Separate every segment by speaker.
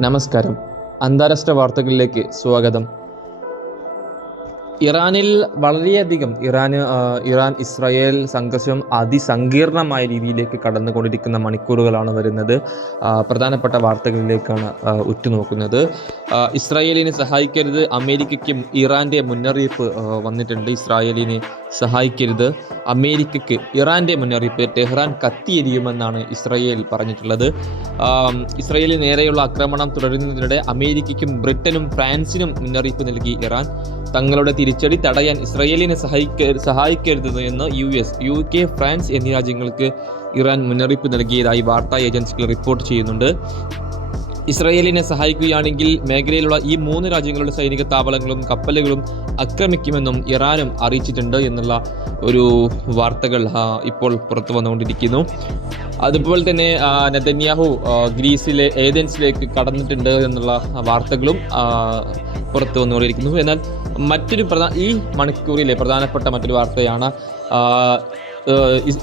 Speaker 1: നമസ്കാരം. അന്താരാഷ്ട്ര വാർത്തകളിലേക്ക് സ്വാഗതം. ഇറാനിൽ വളരെയധികം ഇറാൻ ഇറാൻ ഇസ്രായേൽ സംഘർഷം അതിസങ്കീർണമായ രീതിയിലേക്ക് കടന്നുകൊണ്ടിരിക്കുന്ന മണിക്കൂറുകളാണ് വരുന്നത്. പ്രധാനപ്പെട്ട വാർത്തകളിലേക്കാണ് ഉറ്റുനോക്കുന്നത്. ഇസ്രായേലിനെ സഹായിക്കരുത്. അമേരിക്കയ്ക്കും ഇറാന്റെ മുന്നറിയിപ്പ് വന്നിട്ടുണ്ട്. ഇസ്രായേലിനെ സഹായിക്കരുത്. അമേരിക്കയ്ക്ക് ഇറാന്റെ മുന്നറിയിപ്പ് ടെഹ്റാൻ കത്തിയെരിയുമെന്നാണ് ഇസ്രായേൽ പറഞ്ഞിട്ടുള്ളത്. ഇസ്രായേലിന് നേരെയുള്ള ആക്രമണം തുടരുന്നതിനിടെ അമേരിക്കയ്ക്കും ബ്രിട്ടനും ഫ്രാൻസിനും മുന്നറിയിപ്പ് നൽകി ഇറാൻ. തങ്ങളുടെ തിരിച്ചടി തടയാൻ ഇസ്രയേലിനെ സഹായിക്ക സഹായിക്കരുത് എന്ന് U S U K France എന്നീ രാജ്യങ്ങൾക്ക് ഇറാൻ മുന്നറിയിപ്പ് നൽകിയതായി വാർത്താ ഏജൻസികൾ റിപ്പോർട്ട് ചെയ്യുന്നുണ്ട്. ഇസ്രായേലിനെ സഹായിക്കുകയാണെങ്കിൽ മേഖലയിലുള്ള ഈ മൂന്ന് രാജ്യങ്ങളുടെ സൈനിക താവളങ്ങളും കപ്പലുകളും ആക്രമിക്കുമെന്നും ഇറാനും അറിയിച്ചിട്ടുണ്ട് എന്നുള്ള ഒരു വാർത്തകൾ ഇപ്പോൾ പുറത്തു വന്നുകൊണ്ടിരിക്കുന്നു. അതുപോലെ തന്നെ നെതന്യാഹു ഗ്രീസിലെ ഏതൻസിലേക്ക് കടന്നിട്ടുണ്ട് എന്നുള്ള വാർത്തകളും പുറത്തു വന്നുകൊണ്ടിരിക്കുന്നു. എന്നാൽ മറ്റൊരു പ്രധാന ഈ മണിക്കൂറിലെ പ്രധാനപ്പെട്ട മറ്റൊരു വാർത്തയാണ്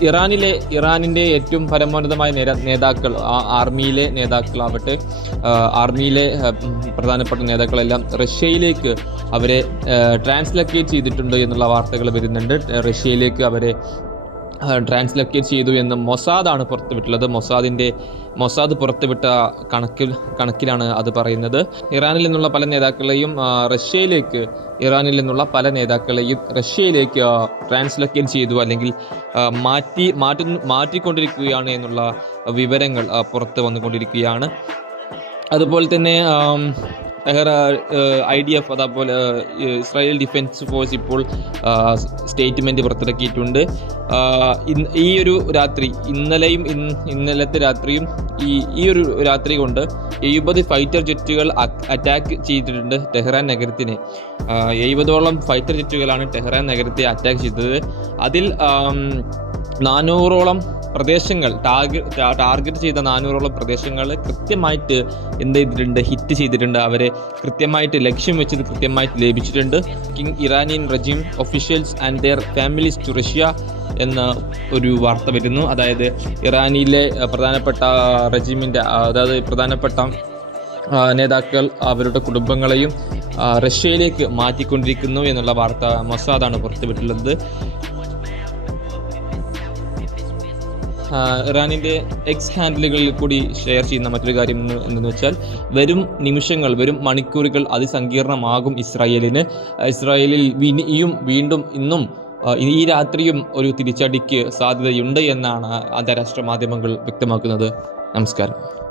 Speaker 1: ഇറാനിലെ ഇറാനിന്റെ ഏറ്റവും പരമോന്നതമായ നേതാക്കൾ ആർമിയിലെ നേതാക്കളാവട്ടെ ആർമിയിലെ പ്രധാനപ്പെട്ട നേതാക്കളെല്ലാം റഷ്യയിലേക്ക് അവരെ ട്രാൻസ്ലൊക്കേറ്റ് ചെയ്തിട്ടുണ്ട് എന്നുള്ള വാർത്തകൾ വരുന്നുണ്ട്. റഷ്യയിലേക്ക് അവരെ ട്രാൻസ്ലക്കേറ്റ് ചെയ്തു എന്ന് മൊസാദാണ് പുറത്തുവിട്ടുള്ളത്. മൊസാദിന്റെ മൊസാദ് പുറത്തുവിട്ട കണക്കിൽ കണക്കിലാണ് അത് പറയുന്നത്. ഇറാനിൽ നിന്നുള്ള പല നേതാക്കളെയും റഷ്യയിലേക്ക് ഇറാനിൽ നിന്നുള്ള പല നേതാക്കളെയും റഷ്യയിലേക്ക് ട്രാൻസ്ലൊക്കേറ്റ് ചെയ്തു അല്ലെങ്കിൽ മാറ്റി മാറ്റി മാറ്റിക്കൊണ്ടിരിക്കുകയാണ് എന്നുള്ള വിവരങ്ങൾ പുറത്ത് വന്നുകൊണ്ടിരിക്കുകയാണ്. അതുപോലെ തന്നെ ആം, ടെഹ്റ ഐ ഡി എഫ് അതേപോലെ ഇസ്രായേൽ ഡിഫൻസ് ഫോഴ്സ് ഇപ്പോൾ സ്റ്റേറ്റ്മെന്റ് പുറത്തിറക്കിയിട്ടുണ്ട്. ഈ ഒരു രാത്രി ഇന്നലെയും ഇന്ന് ഇന്നലത്തെ രാത്രിയും ഈ ഈ ഒരു രാത്രി കൊണ്ട് എഴുപത് ഫൈറ്റർ ജെറ്റുകൾ അറ്റാക്ക് ചെയ്തിട്ടുണ്ട് ടെഹ്റാൻ നഗരത്തിനെ. എഴുപതോളം ഫൈറ്റർ ജെറ്റുകളാണ് ടെഹ്റാൻ നഗരത്തെ അറ്റാക്ക് ചെയ്തത്. അതിൽ നാനൂറോളം പ്രദേശങ്ങൾ ടാർഗറ്റ് ചെയ്ത നാനൂറോളം പ്രദേശങ്ങൾ കൃത്യമായിട്ട് എന്ത് ചെയ്തിട്ടുണ്ട് ഹിറ്റ് ചെയ്തിട്ടുണ്ട്. അവരെ കൃത്യമായിട്ട് ലക്ഷ്യം വെച്ചത് കൃത്യമായിട്ട് ലഭിച്ചിട്ടുണ്ട്. King Iranian regime officials and their families to Russia എന്ന ഒരു വാർത്ത വരുന്നു. അതായത് ഇറാനിലെ പ്രധാനപ്പെട്ട റജീമിന്റെ അതായത് പ്രധാനപ്പെട്ട നേതാക്കൾ അവരുടെ കുടുംബങ്ങളെയും റഷ്യയിലേക്ക് മാറ്റിക്കൊണ്ടിരിക്കുന്നു എന്നുള്ള വാർത്ത മൊസാദാണ് പുറത്തുവിട്ടുള്ളത് ഇറാനിന്റെ എക്സ് ഹാൻഡിലുകളിൽ കൂടി ഷെയർ ചെയ്യുന്ന മറ്റൊരു കാര്യം എന്ന് എന്തെന്ന് വെച്ചാൽ വരും നിമിഷങ്ങൾ വരും മണിക്കൂറുകൾ അതിസങ്കീർണമാകും ഇസ്രായേലിന്. ഇസ്രായേലിൽ ഇനിയും വീണ്ടും ഇന്നും ഈ രാത്രിയും ഒരു തിരിച്ചടിക്ക് സാധ്യതയുണ്ട് എന്നാണ് അന്താരാഷ്ട്ര മാധ്യമങ്ങൾ വ്യക്തമാക്കുന്നത്. നമസ്കാരം.